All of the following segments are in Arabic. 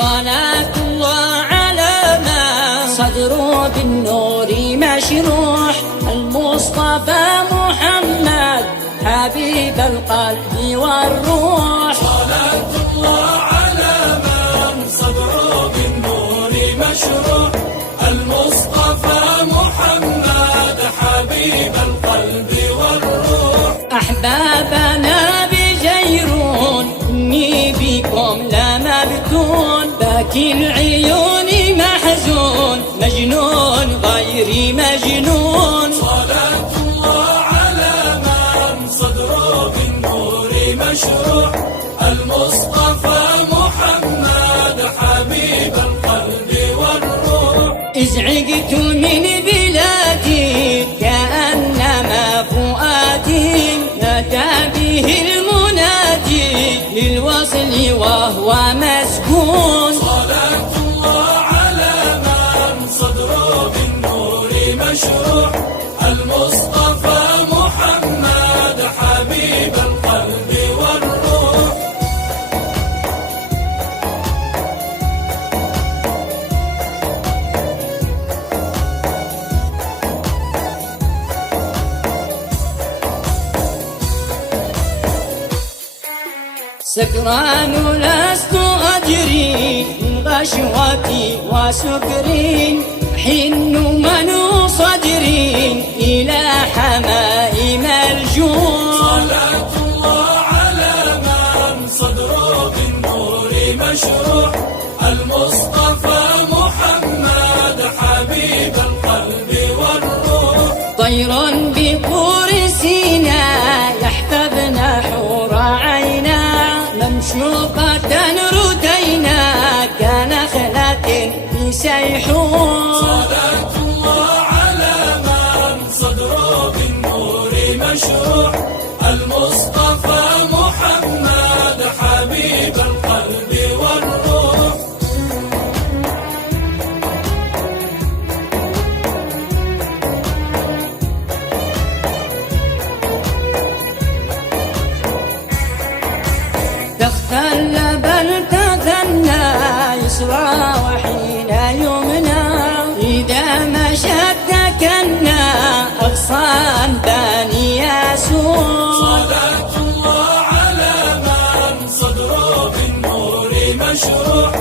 صلاة الله على من صدره بالنور مشروح، المصطفى محمد حبيب القلب والروح. صلاة الله على من صدره بالنور مشروح، المصطفى محمد حبيب القلب والروح. أحبابنا بجيرون إني بكم لمفتون، باكي العيون محزون مجنون غير مجنون. صلاة الله على من صدره بالنور مشروح، المصطفى محمد حبيب القلب والروح. ازعجت من بلادي كأنما فؤادي نادى به المنادي للوصل وهو مسكون. صلاة الله على من صدره بالنور مشروح، المصطفى محمد حبيب القلب والروح. سكران لست أجري من غشوتي وسكري، حن من صدري إلى حمائم الجوع. صلاة الله على من صدره بالنور مشروح، المصطفى محمد حبيب القلب والروح. طير بطور سيناء يحفظنا حور عينا، ممشوقة ردينا كنخلة بسيحون. صلاة الله على من صدره بالنور مشروح، المصطفى محمد حبيب القلب والروح. تختل بل تثنى يسرى وحين يمنى، إذا مشت تكنى أغصان بني ياسون. صلاة الله على من صدره بالنور مشروح،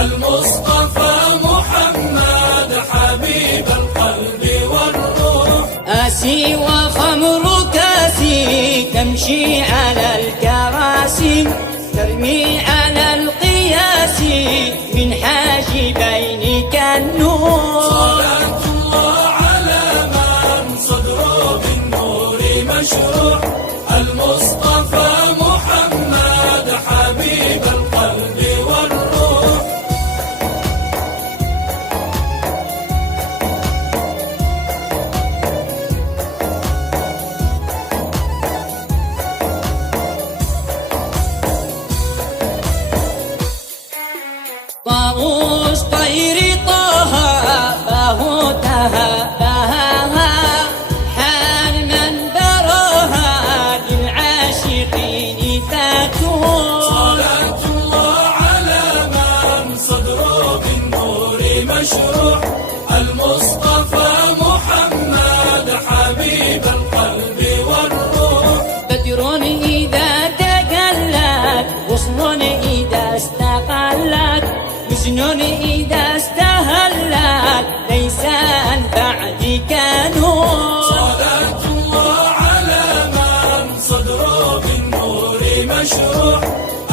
المصطفى محمد حبيب القلب والروح. آسي وخمر كاسي تمشي على الكراسي، ترمي على القياس من حاجبينك النور. صلاة الله على من صدره بالنور مشروح، المصطفى محمد حبيب القلب والروح. طاووس طير طه باهوتها بهاها، حال من براها للعاشقين تاتون. صلاة الله على من صدره بالنور مشروح، المصطفى محمد حبيب القلب والروح. بدر إذا تجلت، غصن إذا استقلت، حزن إذا استهلت، ليس عن بعدك نور. صلاة الله على من صدره بالنور مشروح،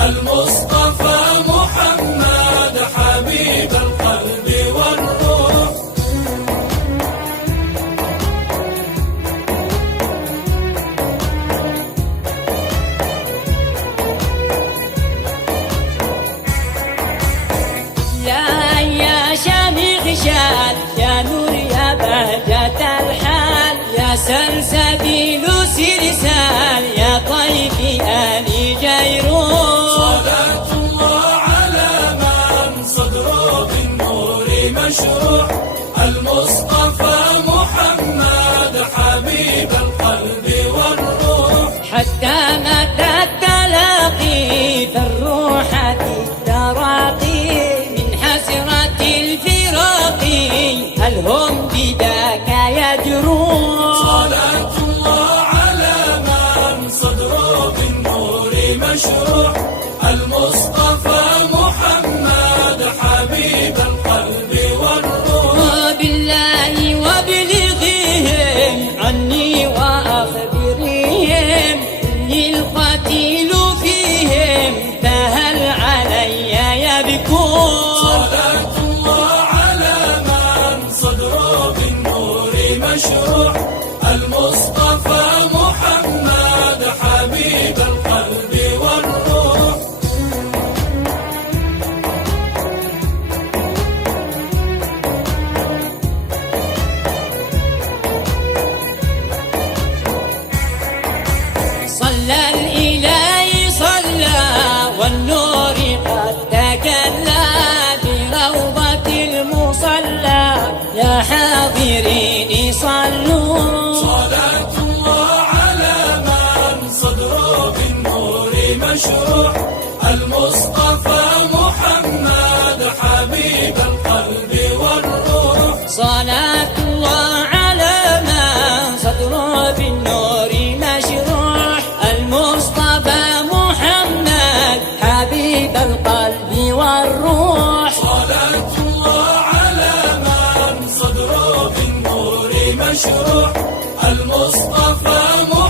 المصطفى محمد حبيب القلب والروح. لا يا شامخ شاد يا نور يا بهجة الحال، يا سلسبيل سلسال يا طيف آل جيرون. صلاة الله على من صدره بالنور مشروح، المصطفى محمد حبيب القلب والروح. حتى متى التلاقي في الروحة التراقي، مشروع المصطفى محمد حبيب القلب والروح. صلى الإله صلى والنور قد تجلى بروضة المصلى يا حاضرين صلوا. صلاة الله على من صدره بالنور مشروع المصطفى محمد حبيب القلب والروح. صلاة الله على من صدره بالنور مشروع المصطفى محمد حبيب القلب والروح. صلاة الله على من صدره بالنور مشروع المصطفى محمد